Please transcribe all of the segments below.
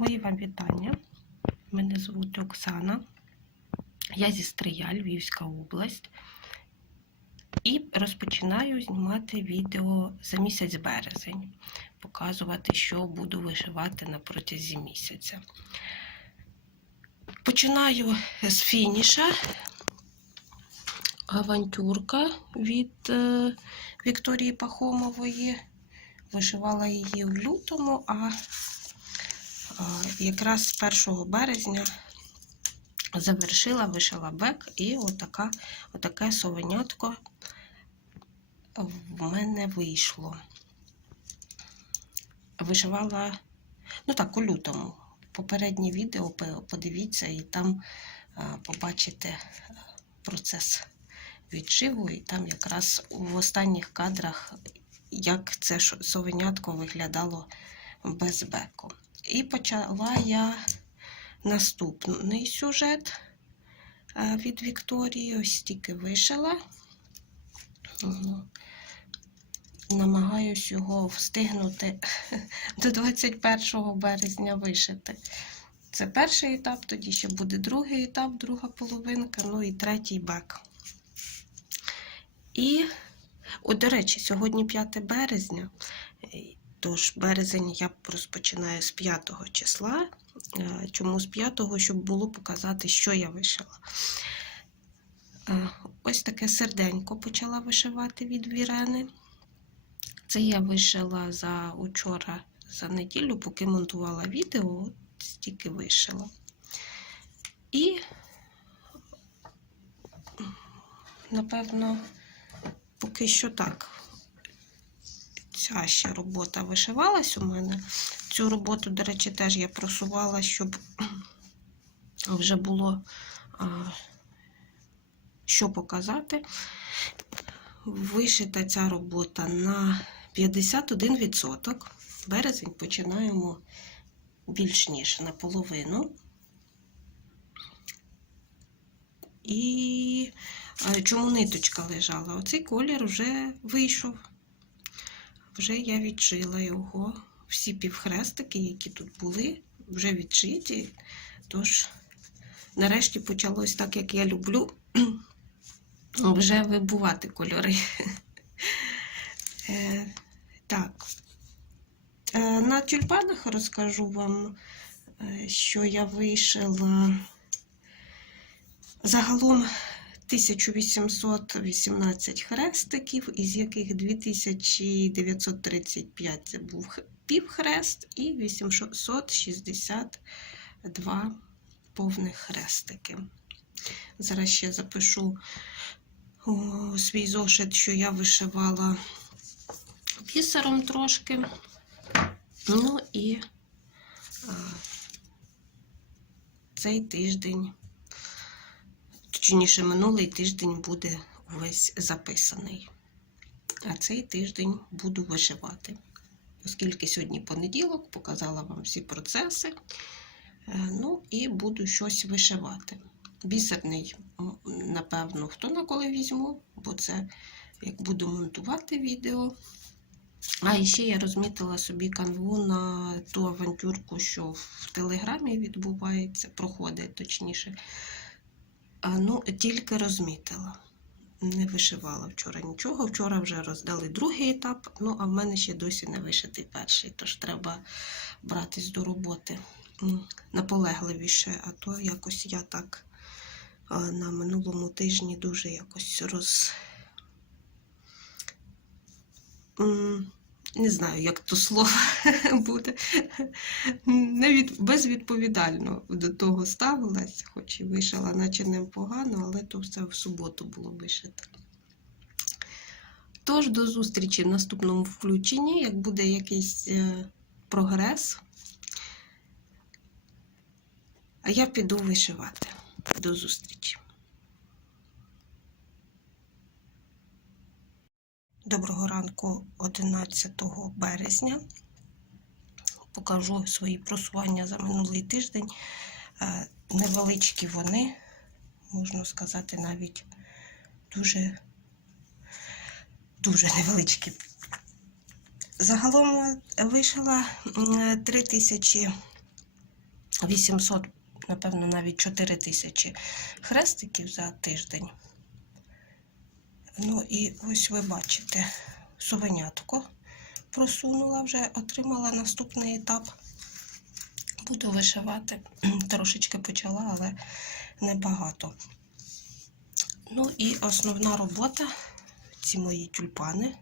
Мої вам вітання. Мене звуть Оксана. Я зі Стрия, Львівська область. І розпочинаю знімати відео за місяць березень, показувати, що буду вишивати на протязі місяця. Починаю з фініша. Авантюрка від е, Вікторії Пахомової. Вишивала її в лютому, а а, якраз з 1 березня завершила, вишила бек, і отака, отаке совенятко в мене вийшло. Вишивала, ну так, у лютому. Попереднє відео подивіться, і там побачите процес відшиву, і там якраз в останніх кадрах, як це совенятко виглядало без беку. І почала я наступний сюжет е, від Вікторії. Ось тільки вишила. Намагаюсь його встигнути до 21 березня вишити. Це перший етап, тоді ще буде другий етап, друга половинка, ну і третій бек. І, о, до речі, сьогодні 5 березня. Тож березень я розпочинаю з 5 числа. Е, Чому з 5? Щоб було показати, що я вишила. Е, Ось таке серденько почала вишивати від Вірени. Це я вишила за учора, за неділю, поки монтувала відео, от стільки вишила. І, напевно, поки що так ця ще робота вишивалась у мене. Цю роботу, до речі, теж я просувала, щоб вже було що показати. Вишита ця робота на 51%. Березень починаємо більш ніж наполовину. І чому ниточка лежала? Оцей колір вже вийшов. Вже я відшила його. Всі півхрестики, які тут були, вже відшиті. Тож, нарешті почалось так, як я люблю, вже вибувати кольори. Е, Так. Е, На тюльпанах розкажу вам, е, що я вишила загалом 1818 хрестиків, із яких 2935 це був півхрест і 862 повних хрестики. Зараз ще запишу свій зошит, що я вишивала бісером трошки. Ну і а, цей тиждень точніше, минулий тиждень буде весь записаний. А цей тиждень буду вишивати. Оскільки сьогодні понеділок, показала вам всі процеси. Е, Ну і буду щось вишивати. Бісерний, напевно, хто на коли візьму, бо це як буду монтувати відео. А ще я розмітила собі канву на ту авантюрку, що в Телеграмі відбувається, проходить точніше. А, ну, тільки розмітила. Не вишивала вчора нічого. Вчора вже роздали другий етап, ну а в мене ще досі не вишитий перший, тож треба братись до роботи наполегливіше, а то якось я так на минулому тижні дуже якось роз. Не знаю, як то слово буде. Не від... Безвідповідально до того ставилась, хоч і вишила, наче непогано, але то все в суботу було вишито. Тож, до зустрічі в наступному включенні, як буде якийсь е, прогрес. А я піду вишивати. До зустрічі. Доброго ранку 11 березня. Покажу свої просування за минулий тиждень. Е, Невеличкі вони, можна сказати, навіть дуже, дуже невеличкі. Загалом е, вишила м, 3000 800, напевно, навіть 4 тисячі хрестиків за тиждень. Ну і ось ви бачите, совенятко просунула вже, отримала наступний етап. Буду вишивати. Трошечки почала, але небагато. Ну і основна робота ці мої тюльпани.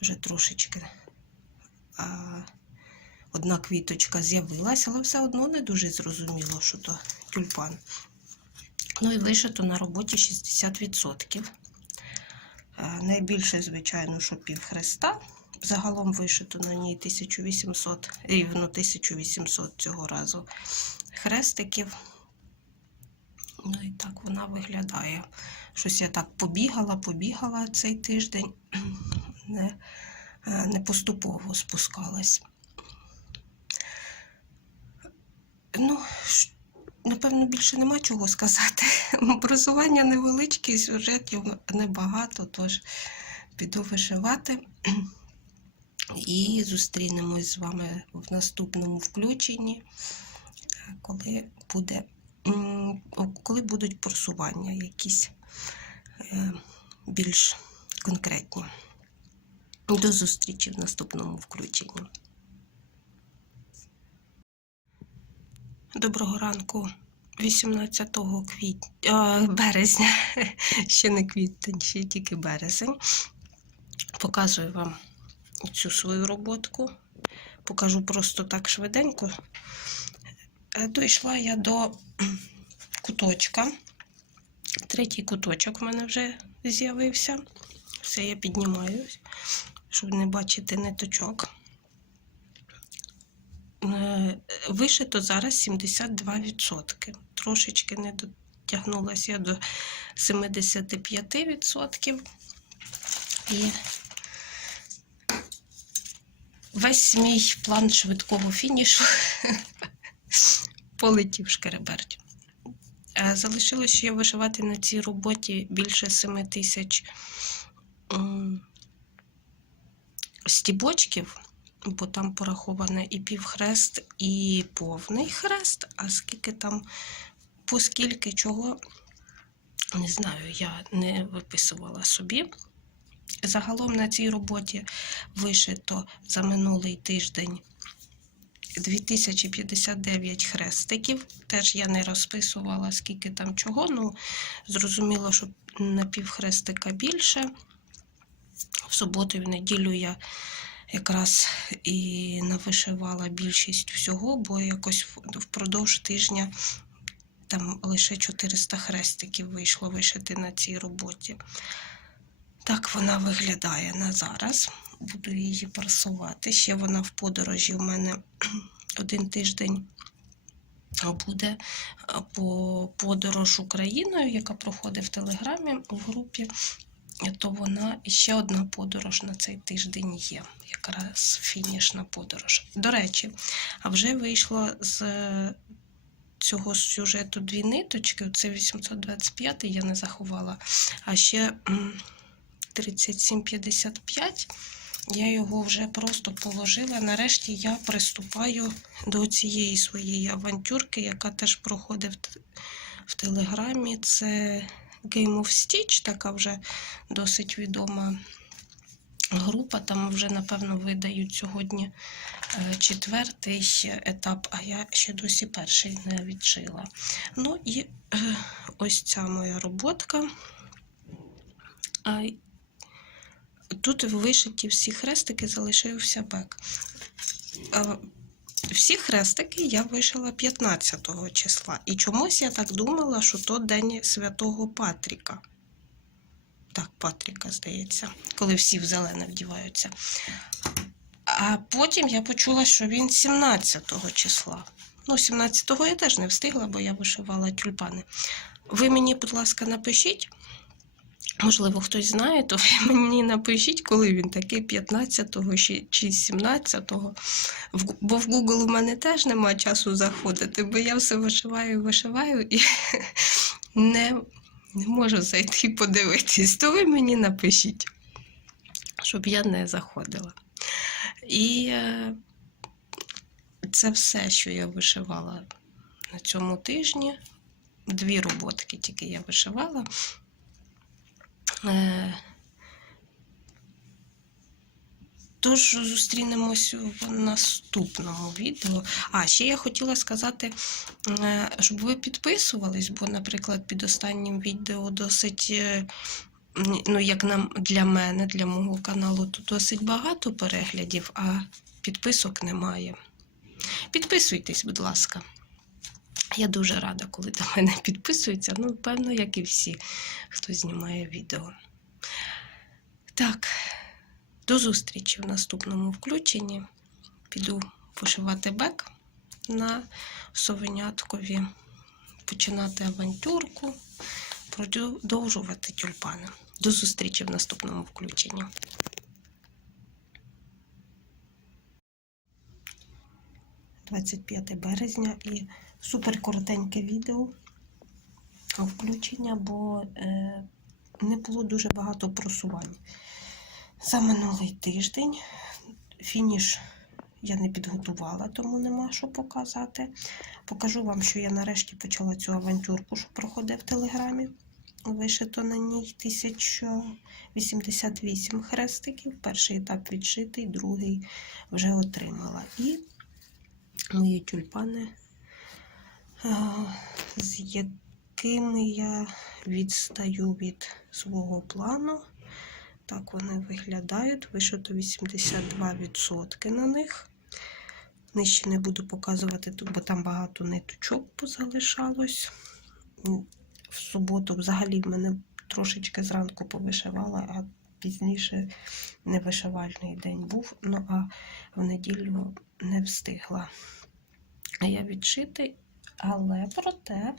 Вже трошечки а, одна квіточка з'явилась, але все одно не дуже зрозуміло, що то тюльпан. Ну і вишито на роботі 60%. А, найбільше, звичайно, що пів хреста. Загалом вишито на ній 1800, рівно 1800 цього разу хрестиків. Ну і так вона виглядає. Щось я так побігала, побігала цей тиждень, не, е, не поступово спускалась. Ну, напевно, більше нема чого сказати. Образування невеличке, сюжетів небагато, тож піду вишивати. І зустрінемось з вами в наступному включенні, коли буде коли будуть просування якісь е, більш конкретні. До зустрічі в наступному включенні. Доброго ранку 18 квітня, березня, ще не квітень, ще тільки березень. Показую вам цю свою роботку. Покажу просто так швиденько. Е, Дійшла я до куточка. Третій куточок в мене вже з'явився. Все, я піднімаюсь, щоб не бачити ниточок. Е, Вишито зараз 72%. Трошечки не дотягнулася до 75%. І весь мій план швидкого фінішу полетів шкереберть. Е, Залишилося ще вишивати на цій роботі більше 7 тисяч стібочків, бо там пораховане і півхрест, і повний хрест. А скільки там, по скільки чого, не знаю, я не виписувала собі. Загалом на цій роботі вишито за минулий тиждень 2059 хрестиків. Теж я не розписувала, скільки там чого. Ну, зрозуміло, що на півхрестика більше. В суботу і в неділю я якраз і навишивала більшість всього, бо якось впродовж тижня там лише 400 хрестиків вийшло вишити на цій роботі. Так вона виглядає на зараз. Буду її прасувати. Ще вона в подорожі у мене один тиждень буде по подорож Україною, яка проходить в Телеграмі в групі. То вона ще одна подорож на цей тиждень є. Якраз фінішна подорож. До речі, а вже вийшло з цього сюжету дві ниточки. Це 825 я не заховала. А ще 3755 я його вже просто положила. Нарешті я приступаю до цієї своєї авантюрки, яка теж проходить в Телеграмі. Це Game of Stitch, така вже досить відома група. Там вже, напевно, видають сьогодні е, четвертий етап, а я ще досі перший не відшила. Ну і е, ось ця моя роботка. Тут вишиті всі хрестики, залишився бек. Всі хрестики я вишила 15 числа. І чомусь я так думала, що то День Святого Патріка. Так, Патріка, здається, коли всі в зелене вдіваються. А потім я почула, що він 17 числа. Ну, 17-го я теж не встигла, бо я вишивала тюльпани. Ви мені, будь ласка, напишіть. Можливо, хтось знає, то ви мені напишіть, коли він такий 15-го чи- чи 17-го. Бо в Google у мене теж немає часу заходити, бо я все вишиваю, вишиваю і не, не можу зайти подивитись. То ви мені напишіть, щоб я не заходила. І е, це все, що я вишивала на цьому тижні. Дві роботки тільки я вишивала. Е, Тож зустрінемось в наступному відео. А, ще я хотіла сказати, е, щоб ви підписувались, бо, наприклад, під останнім відео досить, е, ну, як нам для мене, для мого каналу, тут досить багато переглядів, а підписок немає. Підписуйтесь, будь ласка. Я дуже рада, коли до мене підписуються. Ну, певно, як і всі, хто знімає відео. Так, до зустрічі в наступному включенні. Піду пошивати бек на совеняткові, починати авантюрку, продовжувати тюльпани. До зустрічі в наступному включенні. – 25 березня і супер коротеньке відео включення, бо е, не було дуже багато просувань. За минулий тиждень фініш я не підготувала, тому нема що показати. Покажу вам, що я нарешті почала цю авантюрку, що проходить в Телеграмі. Вишито на ній 1088 хрестиків. Перший етап відшитий, другий вже отримала. І мої тюльпани, з якими я відстаю від свого плану. Так вони виглядають. Вишито 82% на них. Нижче не буду показувати бо там багато ниточок позалишалось. В суботу взагалі в мене трошечки зранку повишивала, а пізніше невишивальний день був. Ну, а в неділю не встигла. Я відшити, але проте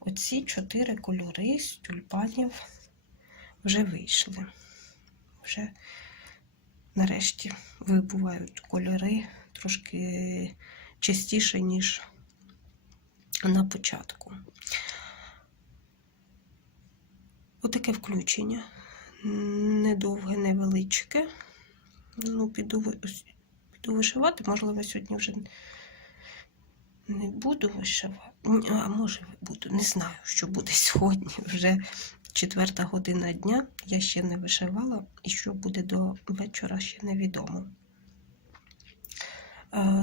оці чотири кольори з тюльпанів вже вийшли вже нарешті вибувають кольори трошки частіше, ніж на початку. Отаке включення. Недовге, невеличке. Ну, піду, піду вишивати, можливо, сьогодні вже не буду вишивати. А може буду, не знаю, що буде сьогодні. Вже четверта година дня я ще не вишивала, і що буде до вечора, ще невідомо.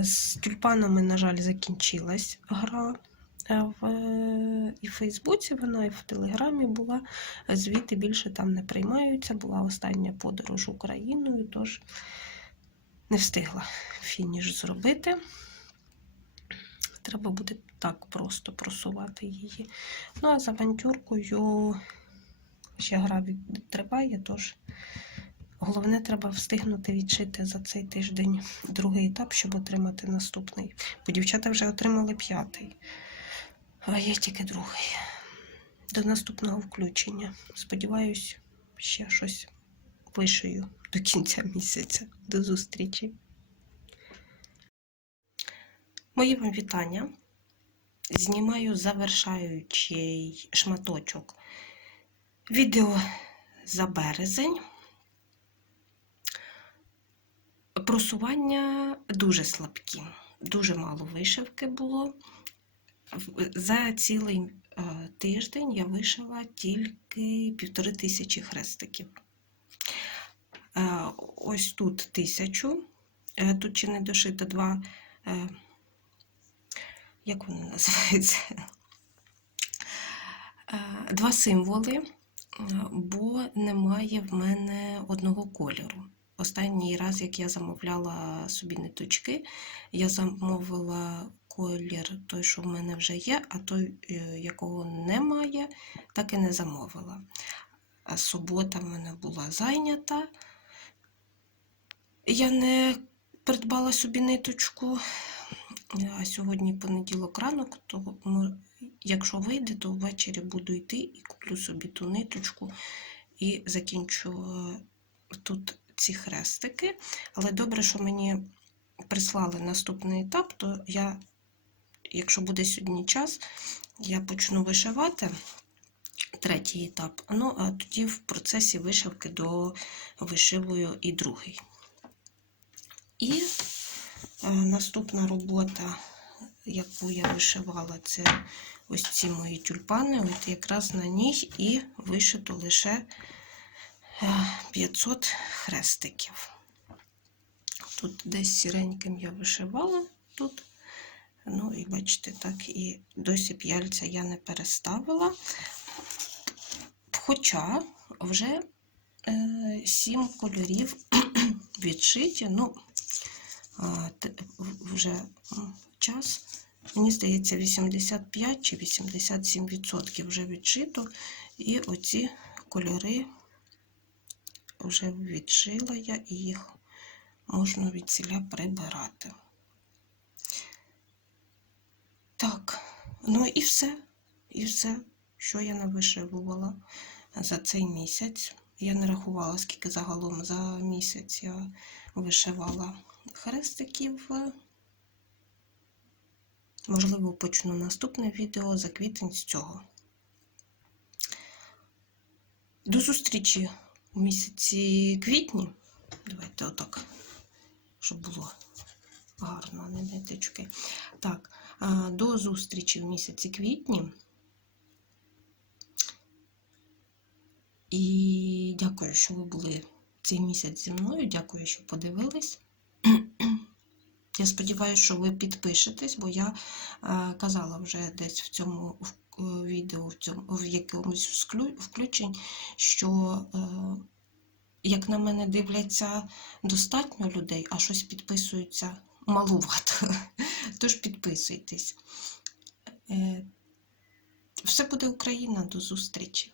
З тюльпанами, на жаль, закінчилась гра. В і в Фейсбуці вона, і в Телеграмі була. Звіти більше там не приймаються. Була остання подорож Україною, тож не встигла фініш зробити. Треба буде так просто просувати її. Ну, а з авантюркою ще гра триває, тож головне треба встигнути відшити за цей тиждень другий етап, щоб отримати наступний. Бо дівчата вже отримали п'ятий, а я тільки другий. До наступного включення. Сподіваюсь, ще щось вишию до кінця місяця. До зустрічі. Мої вам вітання. Знімаю завершаючий шматочок відео за березень. Просування дуже слабкі, дуже мало вишивки було. За цілий е, тиждень я вишила тільки півтори тисячі хрестиків. Е, ось тут тисячу, е, тут чи не дошито два як вони називаються? Два символи, бо немає в мене одного кольору. Останній раз, як я замовляла собі ниточки, я замовила колір той, що в мене вже є, а той, е, якого немає, так і не замовила. А субота в мене була зайнята. Я не придбала собі ниточку, а сьогодні понеділок ранок, то якщо вийде, то ввечері буду йти і куплю собі ту ниточку і закінчу е, тут ці хрестики. Але добре, що мені прислали наступний етап, то я, якщо буде сьогодні час, я почну вишивати. Третій етап, ну а тоді в процесі вишивки до вишивую і другий. І Е, наступна робота, яку я вишивала, це ось ці мої тюльпани. От якраз на ній і вишито лише е, 500 хрестиків. Тут десь сіреньким я вишивала тут. Ну і бачите, так і досі п'яльця я не переставила. Хоча вже е, сім кольорів відшиті. Ну, вже час. Мені здається, 85 чи 87 відсотків вже відшито. І оці кольори вже відшила я і їх можна від ціля прибирати. Так, ну і все. І все, що я навишивувала за цей місяць. Я не рахувала, скільки загалом за місяць я вишивала хрестиків. Можливо, почну наступне відео за квітень з цього. До зустрічі у місяці квітні. Давайте отак, щоб було гарно, а не ниточки. Так, до зустрічі в місяці квітні. І дякую, що ви були цей місяць зі мною. Дякую, що подивились. Я сподіваюся, що ви підпишетесь, бо я е, казала вже десь в цьому е, відео, в, цьому, в якомусь включень, що, е, як на мене, дивляться достатньо людей, а щось підписуються малувато. Тож підписуйтесь. Все буде Україна, до зустрічі!